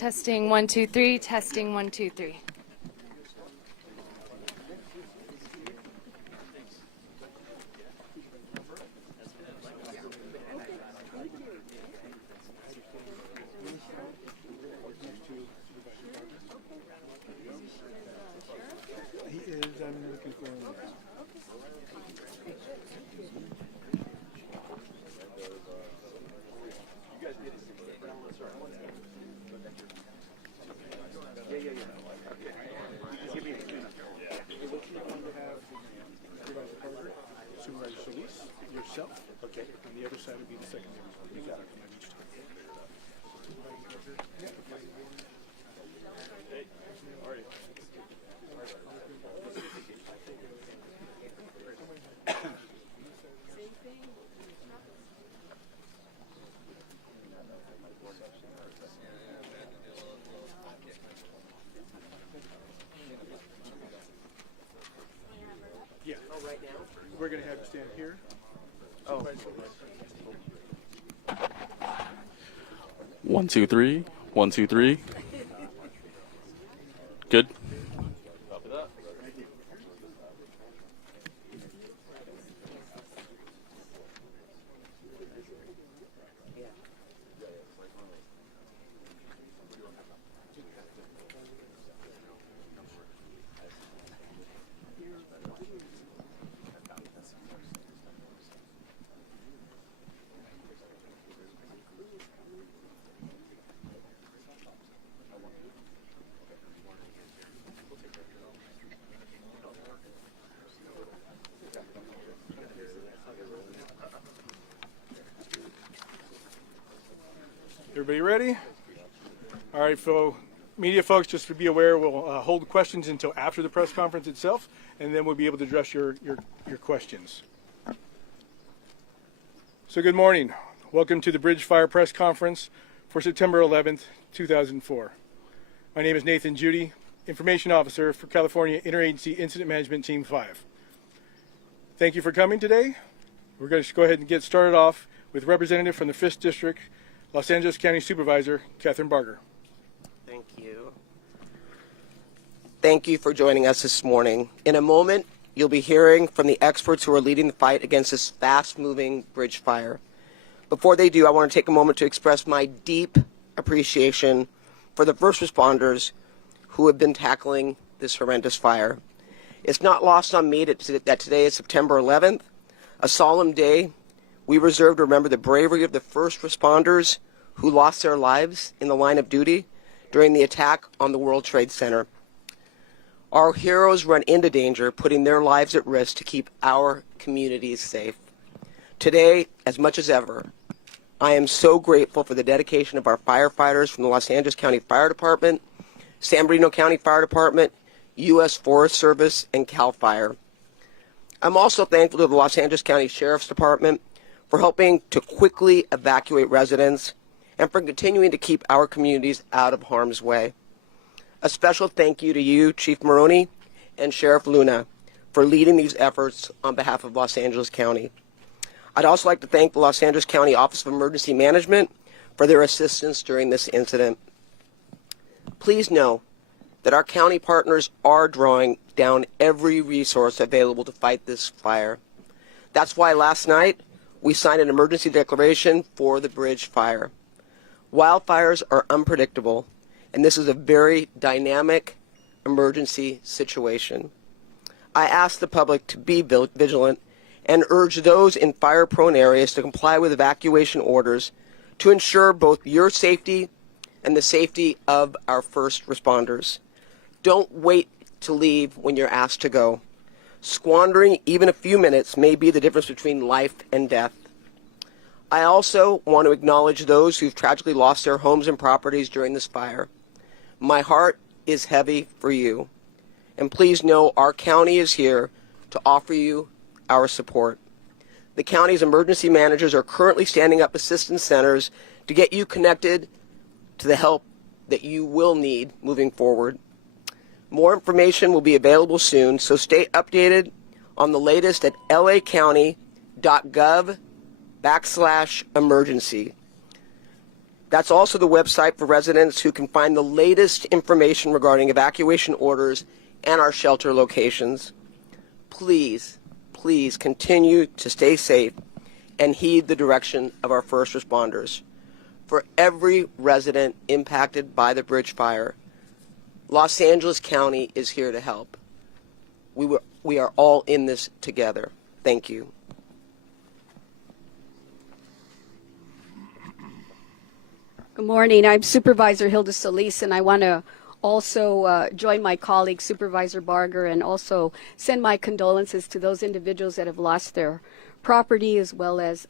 Testing 1 2 3. Testing 1 2 3. He is. I'm looking for him. Supervisor CISS, yourself. Okay. On the other side would be the secondary. You got it. Hey, how are you? Yeah. Oh, right now? We're going to have you stand here. Oh. 1 2 3. 1 2 3. Good. Everybody ready? All right, fellow media folks, just to be aware, we'll hold questions until after the press conference itself, and then we'll be able to address your questions. So good morning. Welcome to the Bridge Fire Press Conference for September 11th, 2004. My name is Nathan Judy, Information Officer for California Interagency Incident Management Team 5. Thank you for coming today. We're going to go ahead and get started off with representative from the 5th District, Los Angeles County Supervisor, Catherine Barger. Thank you. Thank you for joining us this morning. In a moment, you'll be hearing from the experts who are leading the fight against this fast-moving bridge fire. Before they do, I want to take a moment to express my deep appreciation for the first responders who have been tackling this horrendous fire. It's not lost on me that today is September 11th, a solemn day we reserve to remember the bravery of the first responders who lost their lives in the line of duty during the attack on the World Trade Center. Our heroes run into danger, putting their lives at risk to keep our communities safe. Today, as much as ever, I am so grateful for the dedication of our firefighters from the Los Angeles County Fire Department, San Marino County Fire Department, U.S. Forest Service, and CAL FIRE. I'm also thankful to the Los Angeles County Sheriff's Department for helping to quickly evacuate residents and for continuing to keep our communities out of harm's way. A special thank you to you, Chief Maroney and Sheriff Luna, for leading these efforts on behalf of Los Angeles County. I'd also like to thank the Los Angeles County Office of Emergency Management for their assistance during this incident. Please know that our county partners are drawing down every resource available to fight this fire. That's why last night we signed an emergency declaration for the bridge fire. Wildfires are unpredictable, and this is a very dynamic emergency situation. I ask the public to be vigilant and urge those in fire-prone areas to comply with evacuation orders to ensure both your safety and the safety of our first responders. Don't wait to leave when you're asked to go. Squandering even a few minutes may be the difference between life and death. I also want to acknowledge those who've tragically lost their homes and properties during this fire. My heart is heavy for you. And please know our county is here to offer you our support. The county's emergency managers are currently standing up assistance centers to get you connected to the help that you will need moving forward. More information will be available soon, so stay updated on the latest at lacounty.gov/emergency. That's also the website for residents who can find the latest information regarding evacuation orders and our shelter locations. Please, please continue to stay safe and heed the direction of our first responders. For every resident impacted by the bridge fire, Los Angeles County is here to help. We are all in this together. Thank you. Good morning. I'm Supervisor Hilda Solis, and I want to also join my colleague Supervisor Barger and also send my condolences to those individuals that have lost their property as well as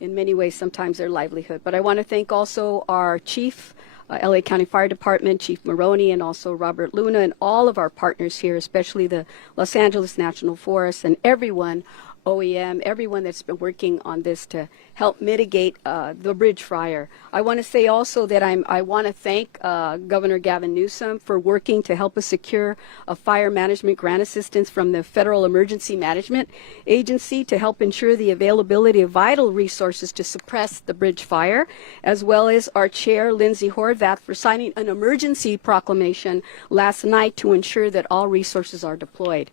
in many ways sometimes their livelihood. But I want to thank also our Chief, LA County Fire Department, Chief Maroney, and also Robert Luna, and all of our partners here, especially the Los Angeles National Forest and everyone, OEM, everyone that's been working on this to help mitigate the bridge fire. I want to say also that I want to thank Governor Gavin Newsom for working to help us secure a fire management grant assistance from the Federal Emergency Management Agency to help ensure the availability of vital resources to suppress the bridge fire, as well as our chair, Lindsay Horvath, for signing an emergency proclamation last night to ensure that all resources are deployed.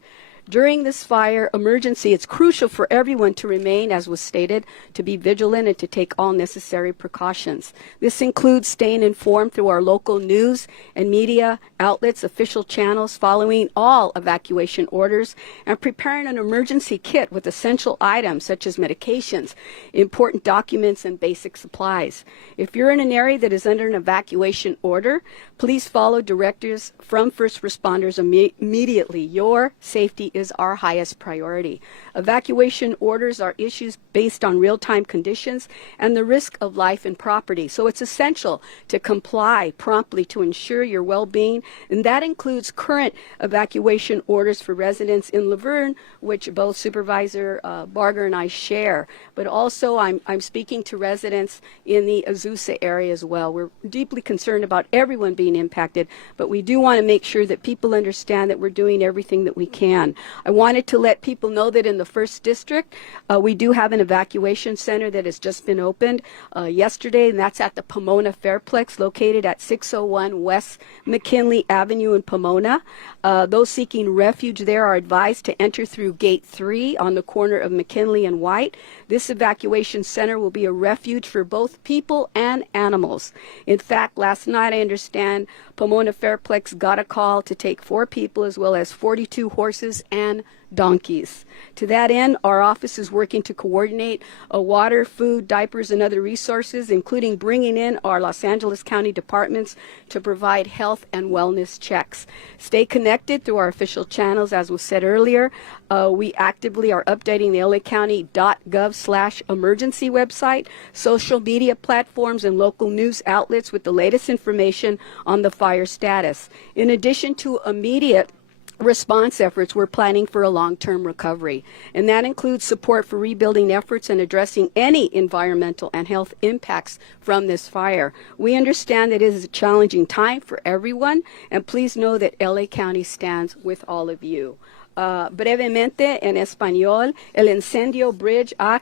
During this fire emergency, it's crucial for everyone to remain, as was stated, to be vigilant and to take all necessary precautions. This includes staying informed through our local news and media outlets, official channels, following all evacuation orders, and preparing an emergency kit with essential items such as medications, important documents, and basic supplies. If you're in an area that is under an evacuation order, please follow directives from first responders immediately. Your safety is our highest priority. Evacuation orders are issues based on real-time conditions and the risk of life and property. So it's essential to comply promptly to ensure your well-being, and that includes current evacuation orders for residents in Laverne, which both Supervisor Barger and I share. But also I'm speaking to residents in the Azusa area as well. We're deeply concerned about everyone being impacted, but we do want to make sure that people understand that we're doing everything that we can. I wanted to let people know that in the 1st District, we do have an evacuation center that has just been opened yesterday, and that's at the Pomona Fairplex, located at 601 West McKinley Avenue in Pomona. Those seeking refuge there are advised to enter through Gate 3 on the corner of McKinley and White. This evacuation center will be a refuge for both people and animals. In fact, last night I understand Pomona Fairplex got a call to take 4 people as well as 42 horses and donkeys. To that end, our office is working to coordinate water, food, diapers, and other resources, including bringing in our Los Angeles County departments to provide health and wellness checks. Stay connected through our official channels, as was said earlier. We actively are updating the lacounty.gov/emergency website, social media platforms, and local news outlets with the latest information on the fire status. In addition to immediate response efforts, we're planning for a long-term recovery, and that includes support for rebuilding efforts and addressing any environmental and health impacts from this fire. We understand that it is a challenging time for everyone, and please know that LA County stands with all of you. Brevemente, en español, el incendio Bridge ha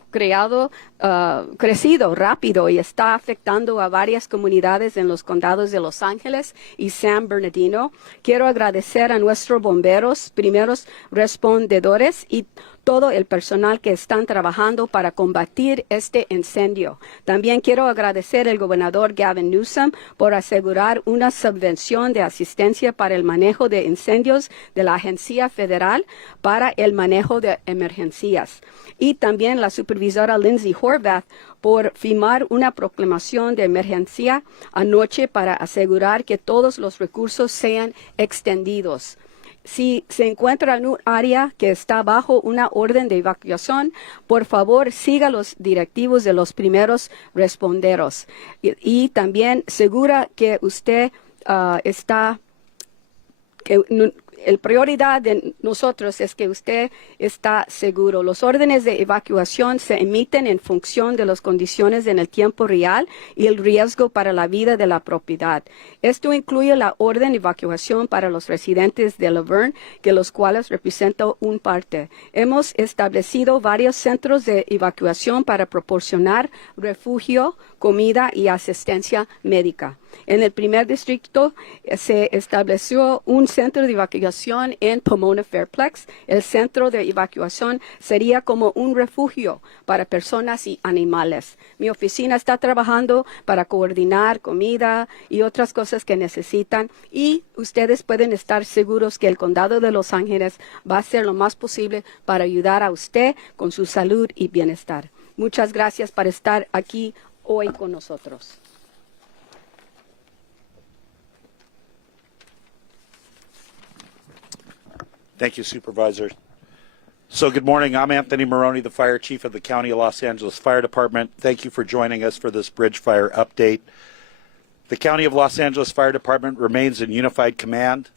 crecido rápido y está afectando a varias comunidades en los condados de Los Ángeles y San Bernardino. Quiero agradecer a nuestros bomberos, primeros respondedores y todo el personal que están trabajando para combatir este incendio. También quiero agradecer al gobernador Gavin Newsom por asegurar una subvención de asistencia para el manejo de incendios de la Agencia Federal para el Manejo de Emergencias. Y también la supervisora Lindsay Horvath por firmar una proclamación de emergencia anoche para asegurar que todos los recursos sean extendidos. Si se encuentra en un área que está bajo una orden de evacuación, por favor siga los directivos de los primeros responderos. Y también segura que usted el prioridad de nosotros es que usted está seguro. Los órdenes de evacuación se emiten en función de las condiciones en el tiempo real y el riesgo para la vida de la propiedad. Esto incluye la orden de evacuación para los residentes de Laverne, que los cuales representan un parte. Hemos establecido varios centros de evacuación para proporcionar refugio, comida y asistencia médica. En el primer distrito se estableció un centro de evacuación en Pomona Fairplex. El centro de evacuación sería como un refugio para personas y animales. Mi oficina está trabajando para coordinar comida y otras cosas que necesitan, y ustedes pueden estar seguros que el condado de Los Ángeles va a hacer lo más posible para ayudar a usted con su salud y bienestar. Muchas gracias por estar aquí hoy con nosotros. Thank you, Supervisor. So good morning. I'm Anthony Maroney, the Fire Chief of the County of Los Angeles Fire Department. Thank you for joining us for this bridge fire update. The County of Los Angeles Fire Department remains in unified command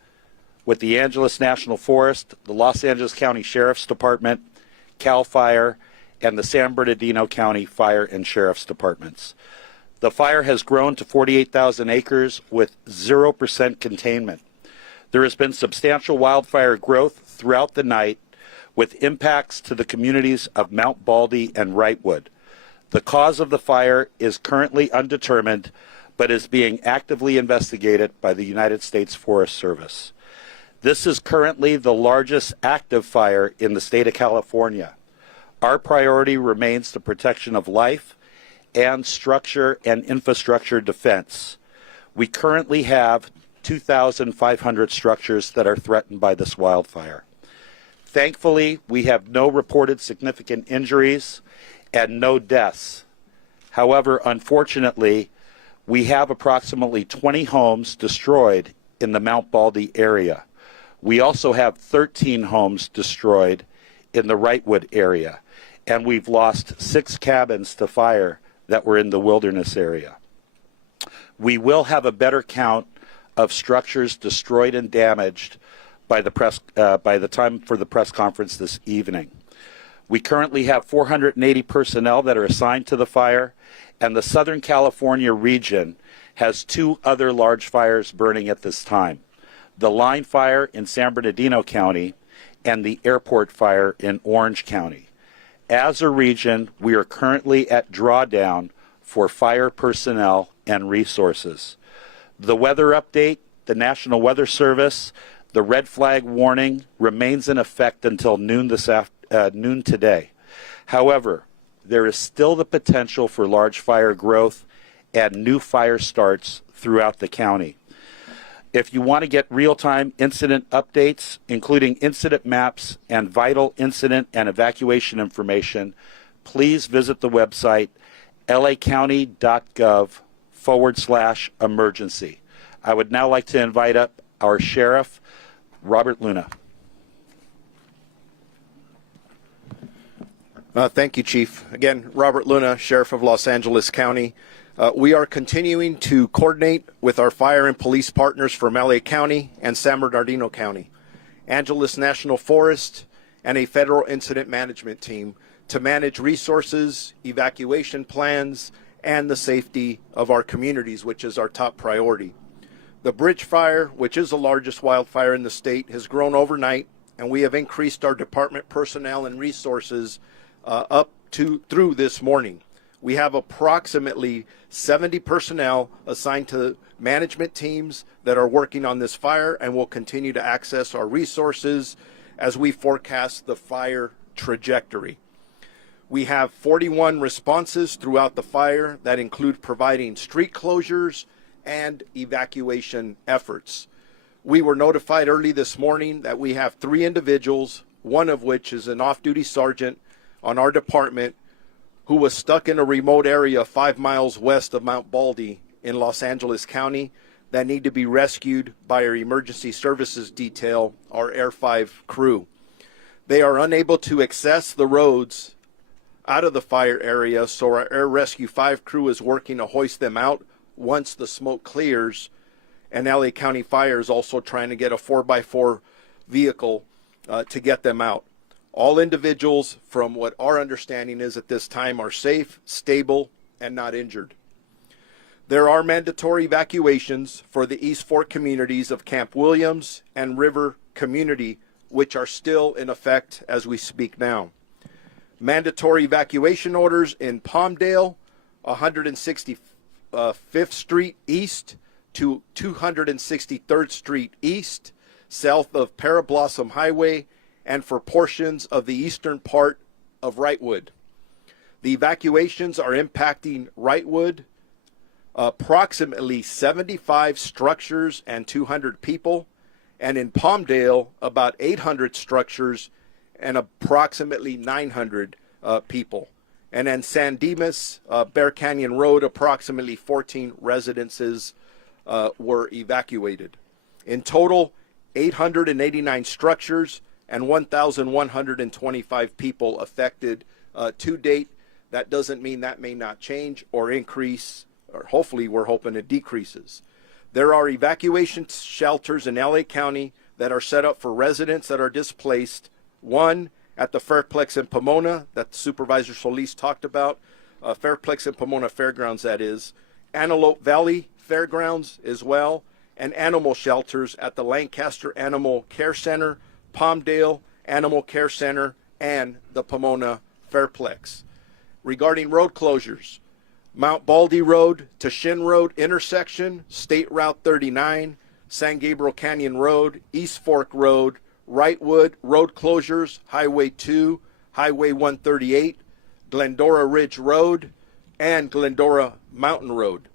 with the Angeles National Forest, the Los Angeles County Sheriff's Department, CAL FIRE, and the San Bernardino County Fire and Sheriff's Departments. The fire has grown to 48,000 acres with 0% containment. There has been substantial wildfire growth throughout the night with impacts to the communities of Mount Baldy and Wrightwood. The cause of the fire is currently undetermined, but is being actively investigated by the United States Forest Service. This is currently the largest active fire in the state of California. Our priority remains the protection of life and structure and infrastructure defense. We currently have 2,500 structures that are threatened by this wildfire. Thankfully, we have no reported significant injuries and no deaths. However, unfortunately, we have approximately 20 homes destroyed in the Mount Baldy area. We also have 13 homes destroyed in the Wrightwood area, and we've lost 6 cabins to fire that were in the wilderness area. We will have a better count of structures destroyed and damaged by the time for the press conference this evening. We currently have 480 personnel that are assigned to the fire, and the Southern California region has 2 other large fires burning at this time: the Line Fire in San Bernardino County and the Airport Fire in Orange County. As a region, we are currently at drawdown for fire personnel and resources. The weather update, the National Weather Service, the red flag warning remains in effect until noon today. However, there is still the potential for large fire growth and new fire starts throughout the county. If you want to get real-time incident updates, including incident maps and vital incident and evacuation information, please visit the website lacounty.gov/emergency. I would now like to invite up our Sheriff, Robert Luna. Thank you, Chief. Again, Robert Luna, Sheriff of Los Angeles County. We are continuing to coordinate with our fire and police partners from LA County and San Bernardino County, Angeles National Forest, and a federal incident management team to manage resources, evacuation plans, and the safety of our communities, which is our top priority. The bridge fire, which is the largest wildfire in the state, has grown overnight, and we have increased our department personnel and resources through this morning. We have approximately 70 personnel assigned to management teams that are working on this fire and will continue to access our resources as we forecast the fire trajectory. We have 41 responses throughout the fire that include providing street closures and evacuation efforts. We were notified early this morning that we have 3 individuals, one of which is an off-duty sergeant on our department, who was stuck in a remote area 5 miles west of Mount Baldy in Los Angeles County, that need to be rescued by our emergency services detail, our Air 5 crew. They are unable to access the roads out of the fire area, so our Air Rescue 5 crew is working to hoist them out once the smoke clears, and LA County Fire is also trying to get a 4x4 vehicle to get them out. All individuals, from what our understanding is at this time, are safe, stable, and not injured. There are mandatory evacuations for the East Fork communities of Camp Williams and River Community, which are still in effect as we speak now. Mandatory evacuation orders in Palmdale, 165th Street East to 263rd Street East, south of Parablossom Highway, and for portions of the eastern part of Wrightwood. The evacuations are impacting Wrightwood, approximately 75 structures and 200 people, and in Palmdale, about 800 structures and approximately 900 people. And in San Dimas, Bear Canyon Road, approximately 14 residences were evacuated. In total, 889 structures and 1,125 people affected to date. That doesn't mean that may not change or increase, or hopefully we're hoping it decreases. There are evacuation shelters in LA County that are set up for residents that are displaced. One at the Fairplex in Pomona that Supervisor Solis talked about, Fairplex and Pomona Fairgrounds, that is, Antelope Valley Fairgrounds as well, and animal shelters at the Lancaster Animal Care Center, Palmdale Animal Care Center, and the Pomona Fairplex. Regarding road closures, Mount Baldy Road to Shin Road intersection, State Route 39, San Gabriel Canyon Road, East Fork Road, Wrightwood road closures, Highway 2, Highway 138, Glendora Ridge Road, and Glendora Mountain Road.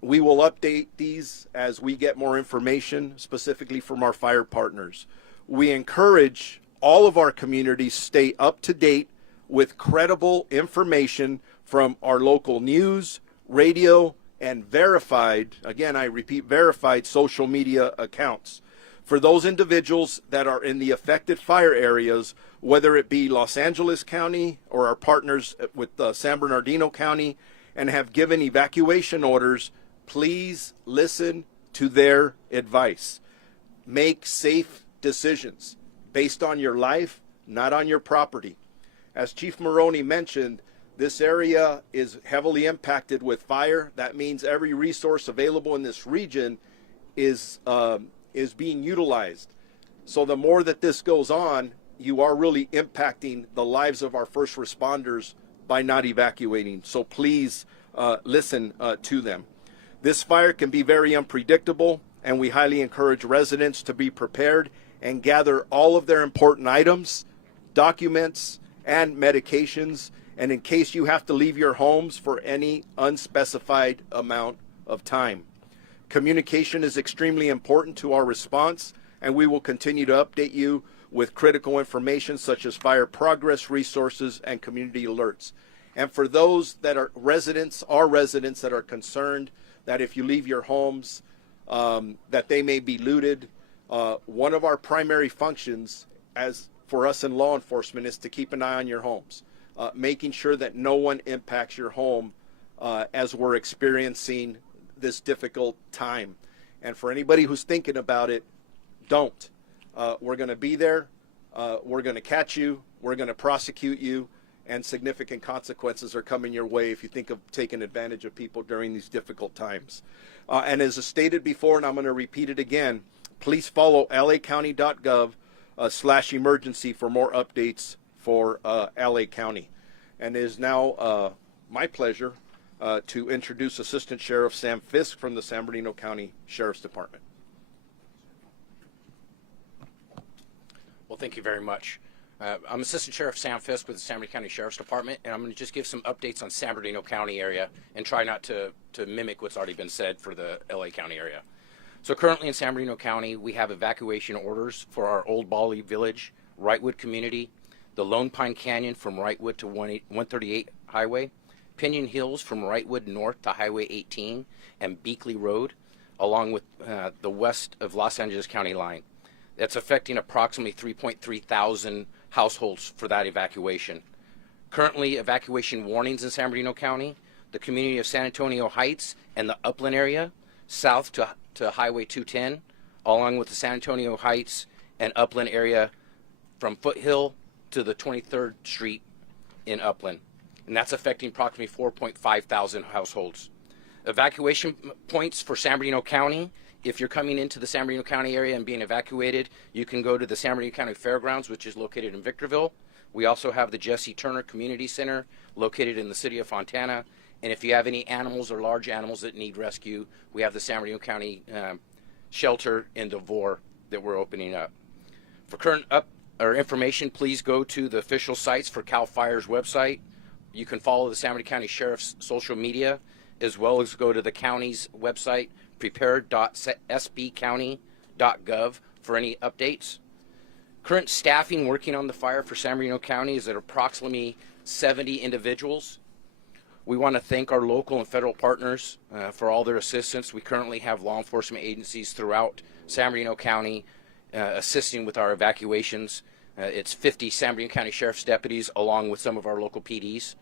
We will update these as we get more information, specifically from our fire partners. We encourage all of our communities stay up to date with credible information from our local news, radio, and verified, again, I repeat, verified social media accounts. For those individuals that are in the affected fire areas, whether it be Los Angeles County or our partners with San Bernardino County, and have given evacuation orders, please listen to their advice. Make safe decisions based on your life, not on your property. As Chief Maroney mentioned, this area is heavily impacted with fire. That means every resource available in this region is being utilized. So the more that this goes on, you are really impacting the lives of our first responders by not evacuating. So please listen to them. This fire can be very unpredictable, and we highly encourage residents to be prepared and gather all of their important items, documents, and medications, and in case you have to leave your homes for any unspecified amount of time. Communication is extremely important to our response, and we will continue to update you with critical information such as fire progress, resources, and community alerts. And for those that are residents that are concerned that if you leave your homes, that they may be looted, one of our primary functions as for us in law enforcement is to keep an eye on your homes, making sure that no one impacts your home as we're experiencing this difficult time. And for anybody who's thinking about it, don't. We're going to be there. We're going to catch you. We're going to prosecute you. And significant consequences are coming your way if you think of taking advantage of people during these difficult times. And as stated before, and I'm going to repeat it again, please follow lacounty.gov/emergency for more updates for LA County. And it is now my pleasure to introduce Assistant Sheriff Sam Fisk from the San Bernardino County Sheriff's Department. Well, thank you very much. I'm Assistant Sheriff Sam Fisk with the San Bernardino County Sheriff's Department, and I'm going to just give some updates on San Bernardino County area and try not to mimic what's already been said for the LA County area. So currently in San Bernardino County, we have evacuation orders for our Old Bali Village, Wrightwood community, the Lone Pine Canyon from Wrightwood to 138 Highway, Pinion Hills from Wrightwood north to Highway 18 and Beakley Road, along with the west of Los Angeles County line. That's affecting approximately 3.3 thousand households for that evacuation. Currently, evacuation warnings in San Bernardino County, the community of San Antonio Heights and the Upland area, south to Highway 210, along with the San Antonio Heights and Upland area from Foothill to the 23rd Street in Upland. And that's affecting approximately 4.5 thousand households. Evacuation points for San Bernardino County. If you're coming into the San Bernardino County area and being evacuated, you can go to the San Bernardino County Fairgrounds, which is located in Victorville. We also have the Jesse Turner Community Center located in the city of Fontana. And if you have any animals or large animals that need rescue, we have the San Bernardino County shelter in Devore that we're opening up. For current information, please go to the official sites for CAL FIRE's website. You can follow the San Bernardino County Sheriff's social media, as well as go to the county's website, prepared.sbcounty.gov, for any updates. Current staffing working on the fire for San Bernardino County is at approximately 70 individuals. We want to thank our local and federal partners for all their assistance. We currently have law enforcement agencies throughout San Bernardino County assisting with our evacuations. It's 50 San Bernardino County Sheriff's deputies along with some of our local PDs.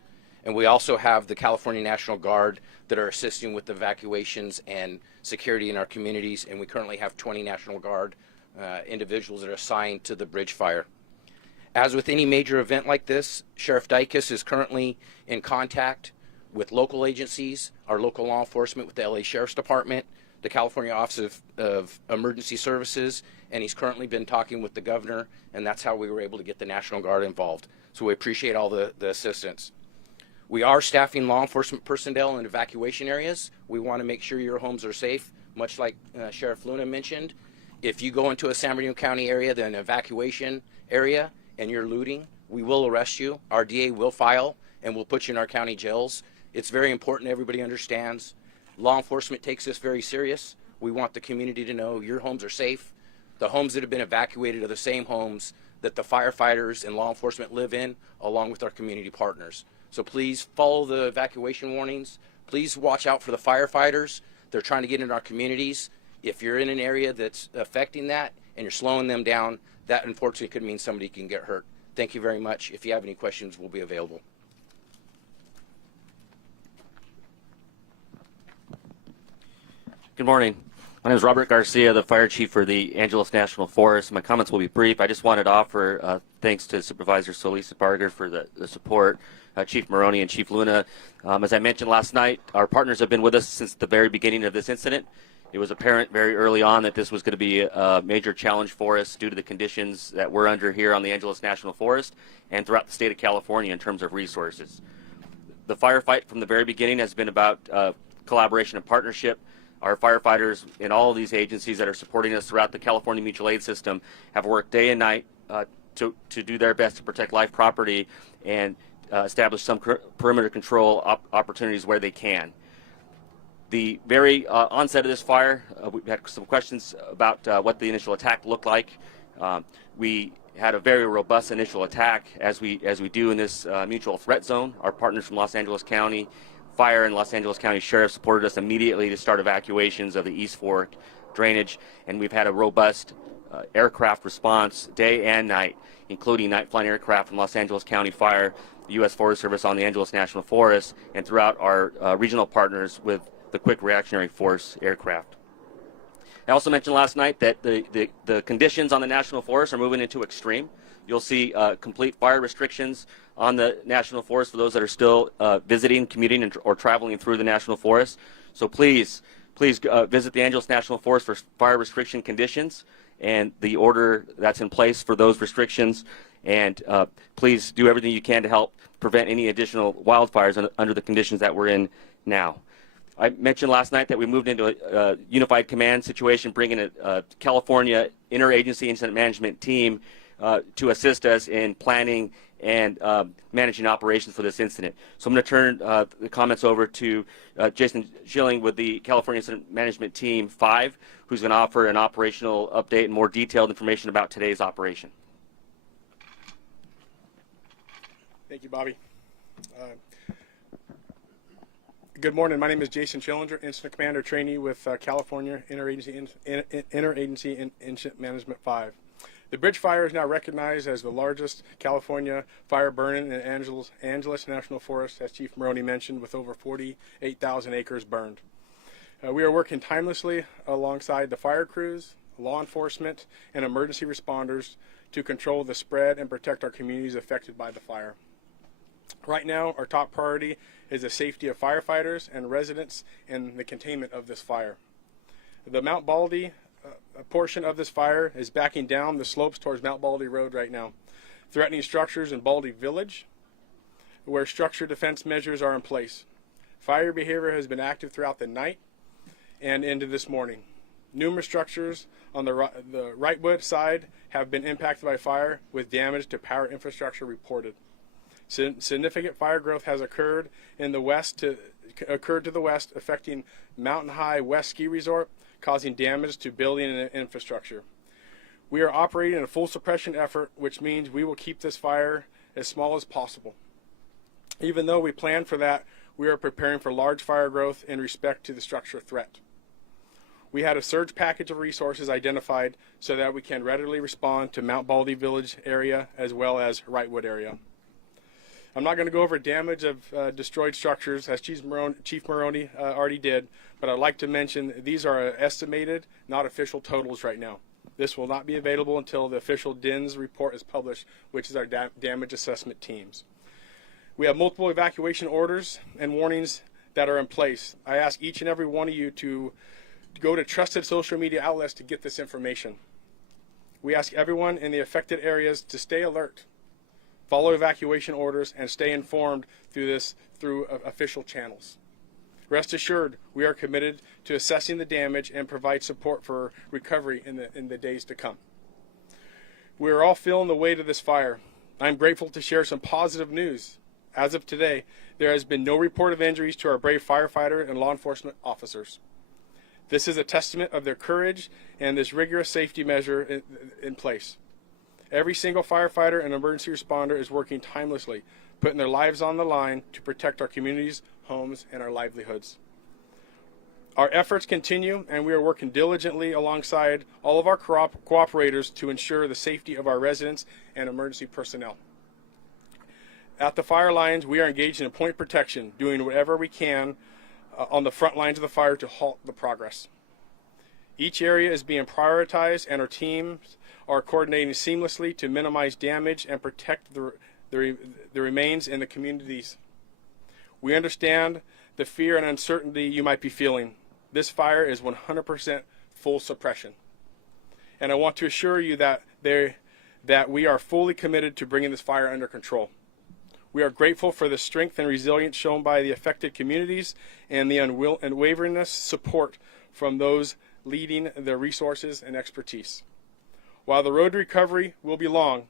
And we also have the California National Guard that are assisting with evacuations and security in our communities. And we currently have 20 National Guard individuals that are assigned to the bridge fire. As with any major event like this, Sheriff Dykes is currently in contact with local agencies, our local law enforcement with the LA Sheriff's Department, the California Office of Emergency Services, and he's currently been talking with the governor, and that's how we were able to get the National Guard involved. So we appreciate all the assistance. We are staffing law enforcement personnel in evacuation areas. We want to make sure your homes are safe, much like Sheriff Luna mentioned. If you go into a San Bernardino County area, then an evacuation area, and you're looting, we will arrest you. Our DA will file, and we'll put you in our county jails. It's very important everybody understands. Law enforcement takes this very serious. We want the community to know your homes are safe. The homes that have been evacuated are the same homes that the firefighters and law enforcement live in, along with our community partners. So please follow the evacuation warnings. Please watch out for the firefighters. They're trying to get into our communities. If you're in an area that's affecting that and you're slowing them down, that unfortunately could mean somebody can get hurt. Thank you very much. If you have any questions, we'll be available. Good morning. My name is Robert Garcia, the fire chief for the Angeles National Forest. My comments will be brief. I just wanted to offer thanks to Supervisor CISS for the support, Chief Maroni and Chief Luna. As I mentioned last night, our partners have been with us since the very beginning of this incident. It was apparent very early on that this was going to be a major challenge for us due to the conditions that we're under here on the Angeles National Forest and throughout the state of California in terms of resources. The firefight from the very beginning has been about collaboration and partnership. Our firefighters in all of these agencies that are supporting us throughout the California Mutual Aid System have worked day and night to do their best to protect life, property, and establish some perimeter control opportunities where they can. The very onset of this fire, we had some questions about what the initial attack looked like. We had a very robust initial attack, as we do in this mutual threat zone. Our partners from Los Angeles County Fire and Los Angeles County Sheriff supported us immediately to start evacuations of the East Fork drainage, and we've had a robust aircraft response day and night, including night flying aircraft from Los Angeles County Fire, the U.S. Forest Service on the Angeles National Forest, and throughout our regional partners with the Quick Reactionary Force aircraft. I also mentioned last night that the conditions on the National Forest are moving into extreme. You'll see complete fire restrictions on the National Forest for those that are still visiting, commuting, or traveling through the National Forest. So please visit the Angeles National Forest for fire restriction conditions and the order that's in place for those restrictions. And please do everything you can to help prevent any additional wildfires under the conditions that we're in now. I mentioned last night that we moved into a unified command situation, bringing a California interagency incident management team to assist us in planning and managing operations for this incident. So I'm going to turn the comments over to Jason Schilling with the California Incident Management Team 5, who's going to offer an operational update and more detailed information about today's operation. Thank you, Bobby. Good morning. My name is Jason Schillinger, Incident Commander Trainee with California Interagency Incident Management 5. The bridge fire is now recognized as the largest California fire burning in Angeles National Forest, as Chief Maroni mentioned, with over 48,000 acres burned. We are working tirelessly alongside the fire crews, law enforcement, and emergency responders to control the spread and protect our communities affected by the fire. Right now, our top priority is the safety of firefighters and residents and the containment of this fire. The Mount Baldy portion of this fire is backing down the slopes towards Mount Baldy Road right now, threatening structures in Baldy Village, where structure defense measures are in place. Fire behavior has been active throughout the night and into this morning. Numerous structures on the Wrightwood side have been impacted by fire, with damage to power infrastructure reported. Significant fire growth has occurred to the west, affecting Mountain High West Ski Resort, causing damage to building and infrastructure. We are operating in a full suppression effort, which means we will keep this fire as small as possible. Even though we plan for that, we are preparing for large fire growth in respect to the structure threat. We had a surge package of resources identified so that we can readily respond to Mount Baldy Village area as well as Wrightwood area. I'm not going to go over damage of destroyed structures as Chief Maroney already did, but I'd like to mention these are estimated, not official totals right now. This will not be available until the official DINS report is published, which is our damage assessment teams. We have multiple evacuation orders and warnings that are in place. I ask each and every one of you to go to trusted social media outlets to get this information. We ask everyone in the affected areas to stay alert, follow evacuation orders, and stay informed through official channels. Rest assured, we are committed to assessing the damage and provide support for recovery in the days to come. We are all feeling the weight of this fire. I'm grateful to share some positive news. As of today, there has been no report of injuries to our brave firefighter and law enforcement officers. This is a testament of their courage and this rigorous safety measure in place. Every single firefighter and emergency responder is working tirelessly, putting their lives on the line to protect our communities, homes, and our livelihoods. Our efforts continue, and we are working diligently alongside all of our cooperators to ensure the safety of our residents and emergency personnel. At the fire lines, we are engaged in point protection, doing whatever we can on the front lines of the fire to halt the progress. Each area is being prioritized, and our teams are coordinating seamlessly to minimize damage and protect the remains in the communities. We understand the fear and uncertainty you might be feeling. This fire is 100% full suppression. And I want to assure you that we are fully committed to bringing this fire under control. We are grateful for the strength and resilience shown by the affected communities and the unwaveringness support from those leading the resources and expertise. While the road to recovery will be long,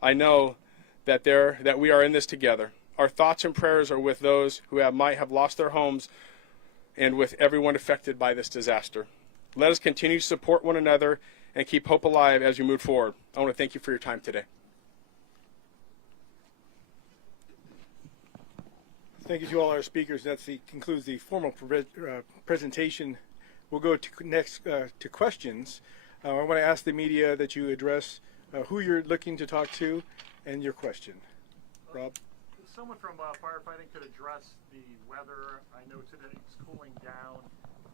I know that we are in this together. Our thoughts and prayers are with those who might have lost their homes and with everyone affected by this disaster. Let us continue to support one another and keep hope alive as we move forward. I want to thank you for your time today. Thank you to all our speakers. That concludes the formal presentation. We'll go next to questions. I want to ask the media that you address who you're looking to talk to and your question. Rob? Someone from firefighting could address the weather. I know today it's cooling down.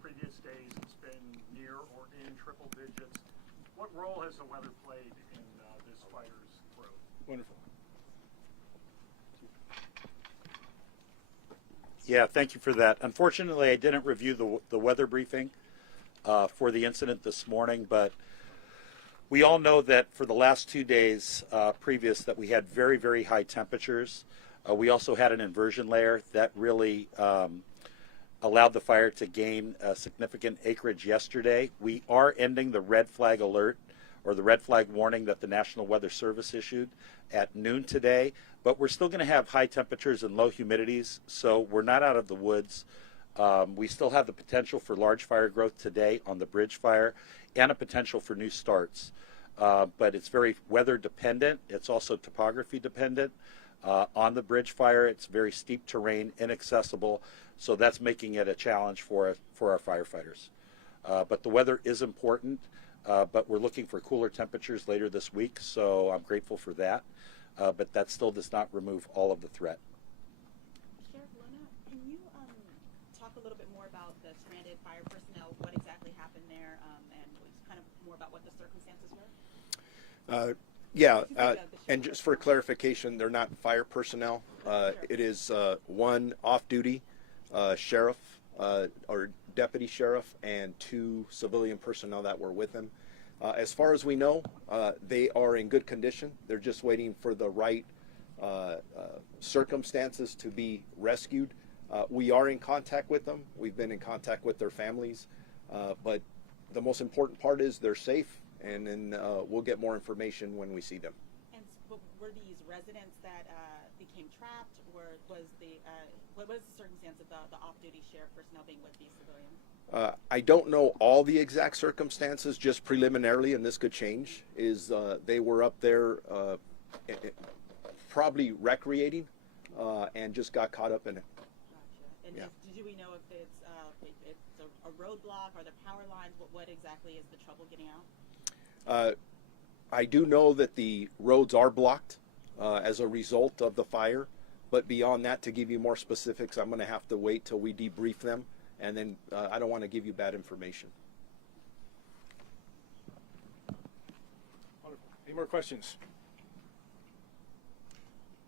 Previous days it's been near or in triple digits. What role has the weather played in this fire's growth? Wonderful. Yeah, thank you for that. Unfortunately, I didn't review the weather briefing for the incident this morning, but we all know that for the last 2 days previous that we had very, very high temperatures. We also had an inversion layer that really allowed the fire to gain significant acreage yesterday. We are ending the red flag alert or the red flag warning that the National Weather Service issued at noon today, but we're still going to have high temperatures and low humidities, so we're not out of the woods. We still have the potential for large fire growth today on the bridge fire and a potential for new starts, but it's very weather dependent. It's also topography dependent. On the bridge fire, it's very steep terrain, inaccessible, so that's making it a challenge for our firefighters. But the weather is important, but we're looking for cooler temperatures later this week, so I'm grateful for that. But that still does not remove all of the threat. Sheriff Luna, can you talk a little bit more about the stranded fire personnel? What exactly happened there, and kind of more about what the circumstances were? Yeah, and just for clarification, they're not fire personnel. It is one off-duty sheriff or deputy sheriff and 2 civilian personnel that were with him. As far as we know, they are in good condition. They're just waiting for the right circumstances to be rescued. We are in contact with them. We've been in contact with their families, but the most important part is they're safe, and then we'll get more information when we see them. And were these residents that became trapped, or was what was the circumstance of the off-duty sheriff personnel being with these civilians? I don't know all the exact circumstances, just preliminarily, and this could change, is they were up there probably recreating and just got caught up in it. Gotcha. And Yeah. do we know if it's a roadblock or the power lines? What exactly is the trouble getting out? I do know that the roads are blocked as a result of the fire, but beyond that, to give you more specifics, I'm going to have to wait till we debrief them, and then I don't want to give you bad information. Wonderful. Any more questions?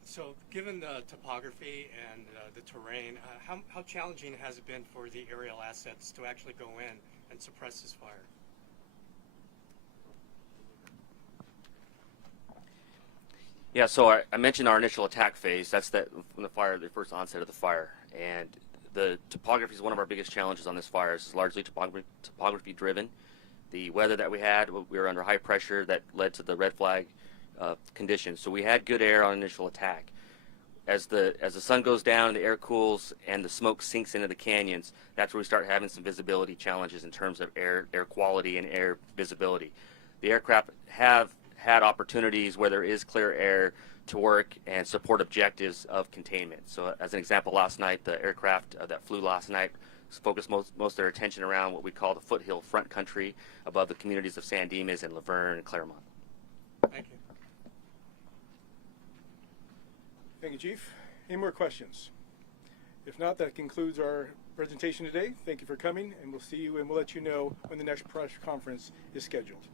So, given the topography and the terrain, how challenging has it been for the aerial assets to actually go in and suppress this fire? Yeah, so I mentioned our initial attack phase. That's from the first onset of the fire. And the topography is one of our biggest challenges on this fire. It's largely topography driven. The weather that we had, we were under high pressure that led to the red flag conditions. So we had good air on initial attack. As the sun goes down, the air cools, and the smoke sinks into the canyons, that's where we start having some visibility challenges in terms of air quality and air visibility. The aircraft have had opportunities where there is clear air to work and support objectives of containment. So as an example, last night, the aircraft that flew last night focused most of their attention around what we call the foothill front country above the communities of San Dimas and Laverne and Claremont. Thank you. Thank you, Chief. Any more questions? If not, that concludes our presentation today. Thank you for coming, and we'll see you, and we'll let you know when the next press conference is scheduled.